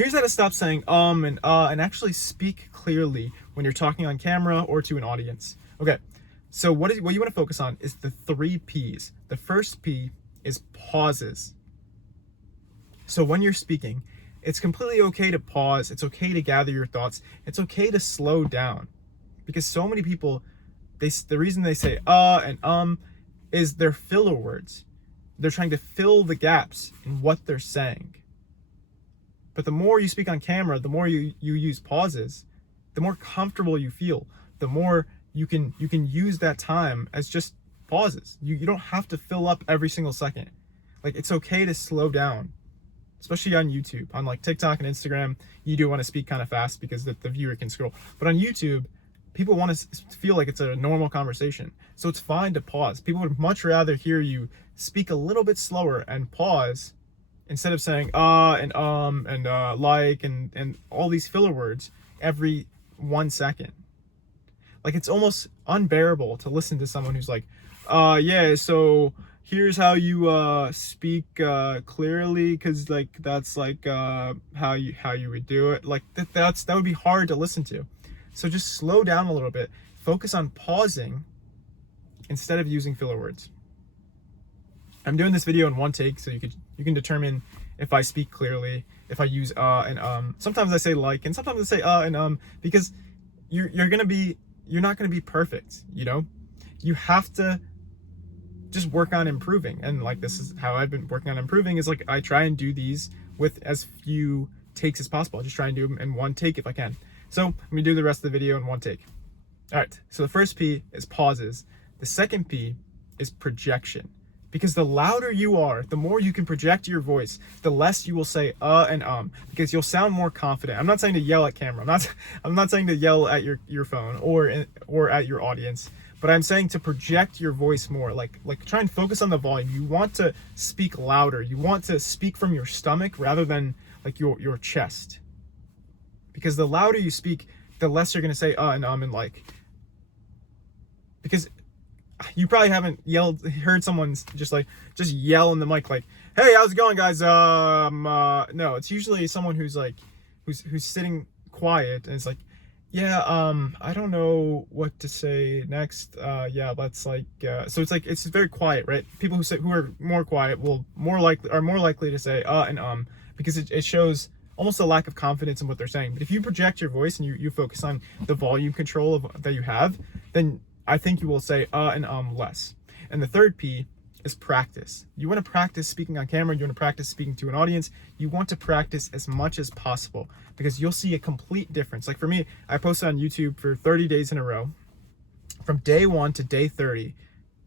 Here's how to stop saying and actually speak clearly when you're talking on camera or to an audience. Okay, so what you want to focus on is the 3 P's. The first P is pauses. So when you're speaking, it's completely okay to pause. It's okay to gather your thoughts. It's okay to slow down, because so many people, the reason they say and is they're filler words. They're trying to fill the gaps in what they're saying. But the more you speak on camera, the more you use pauses, the more comfortable you feel, the more you can use that time as just pauses. You don't have to fill up every single second. Like, it's okay to slow down, especially on YouTube. On like TikTok and Instagram, you do want to speak kind of fast because the viewer can scroll. But on YouTube, people want to feel like it's a normal conversation. So it's fine to pause. People would much rather hear you speak a little bit slower and pause instead of saying and like and all these filler words every 1 second. Like, it's almost unbearable to listen to someone who's like, yeah, so here's how you speak clearly, because like that's like how you would do it. Like that would be hard to listen to. So just slow down a little bit. Focus on pausing instead of using filler words. I'm doing this video in 1 take, so you can determine if I speak clearly, if I use and sometimes I say like, and sometimes I say and because you're not gonna be perfect, you know? You have to just work on improving. And like, this is how I've been working on improving, is like I try and do these with as few takes as possible. I just try and do them in 1 take if I can. So I'm gonna do the rest of the video in 1 take. All right, so the first P is pauses. The second P is projection. Because the louder you are, the more you can project your voice, the less you will say and because you'll sound more confident. I'm not saying to yell at camera. I'm not saying to yell at your phone or at your audience, but I'm saying to project your voice more. Like try and focus on the volume. You want to speak louder. You want to speak from your stomach rather than like your chest. Because the louder you speak, the less you're going to say and like. Because you probably haven't heard someone just yell in the mic like, "Hey, how's it going, guys?" No, it's usually someone who's sitting quiet and it's like, "Yeah, I don't know what to say next. Yeah, let's like." So it's very quiet, right? People who are more quiet are more likely to say and because it shows almost a lack of confidence in what they're saying. But if you project your voice and you focus on the volume control that you have, then I think you will say and less. And the third P is practice. You want to practice speaking on camera. You want to practice speaking to an audience. You want to practice as much as possible, because you'll see a complete difference. Like for me, I posted on YouTube for 30 days in a row. From day 1 to day 30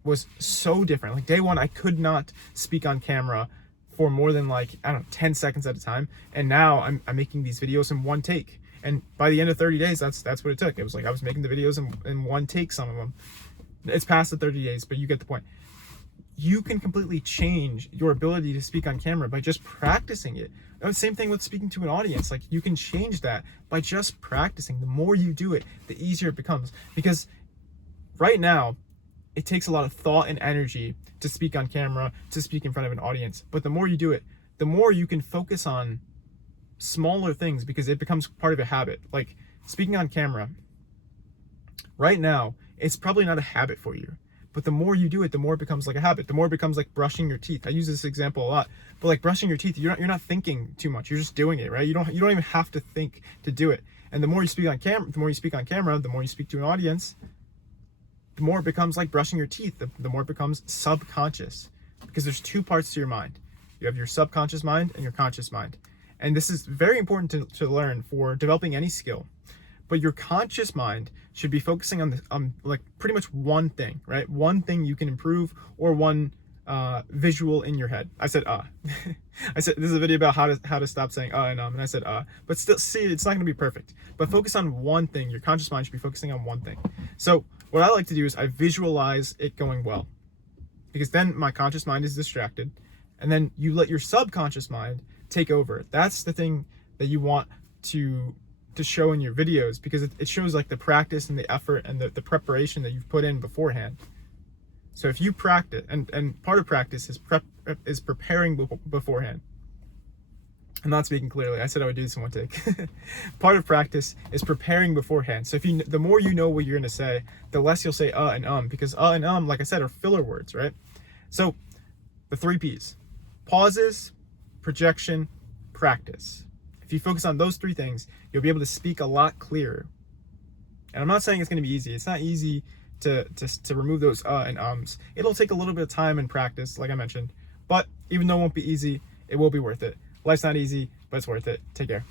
was so different. Like day 1, I could not speak on camera for more than 10 seconds at a time. And now I'm making these videos in 1 take. And by the end of 30 days, that's what it took. It was like I was making the videos in 1 take, some of them. It's past the 30 days, but you get the point. You can completely change your ability to speak on camera by just practicing it. Same thing with speaking to an audience. Like, you can change that by just practicing. The more you do it, the easier it becomes. Because right now, it takes a lot of thought and energy to speak on camera, to speak in front of an audience. But the more you do it, the more you can focus on smaller things, because it becomes part of a habit. Like speaking on camera right now, it's probably not a habit for you, but the more you do it, the more it becomes like a habit. The more it becomes like brushing your teeth. I use this example a lot, but like brushing your teeth, you're not thinking too much. You're just doing it, right? You don't even have to think to do it. And the more you speak on camera, the more you speak to an audience, the more it becomes like brushing your teeth. The more it becomes subconscious, because there's 2 parts to your mind. You have your subconscious mind and your conscious mind. And this is very important to learn for developing any skill. But your conscious mind should be focusing on like pretty much 1 thing, right? 1 thing you can improve, or 1 visual in your head. I said I said this is a video about how to stop saying and I said but still, see, it's not going to be perfect. But focus on 1 thing. Your conscious mind should be focusing on 1 thing. So what I like to do is I visualize it going well, because then my conscious mind is distracted, and then you let your subconscious mind take over. That's the thing that you want to show in your videos, because it shows like the practice and the effort and the preparation that you've put in beforehand. So if you practice, and part of practice is preparing beforehand. I'm not speaking clearly. I said I would do this in one take. Part of practice is preparing beforehand. So the more you know what you're gonna say, the less you'll say and because and like I said, are filler words, right? So the 3 P's: pauses, projection, practice. If you focus on those 3 things, you'll be able to speak a lot clearer. And I'm not saying it's gonna be easy. It's not easy to remove those and ums. It'll take a little bit of time and practice, like I mentioned. But even though it won't be easy, it will be worth it. Life's not easy, but it's worth it. Take care.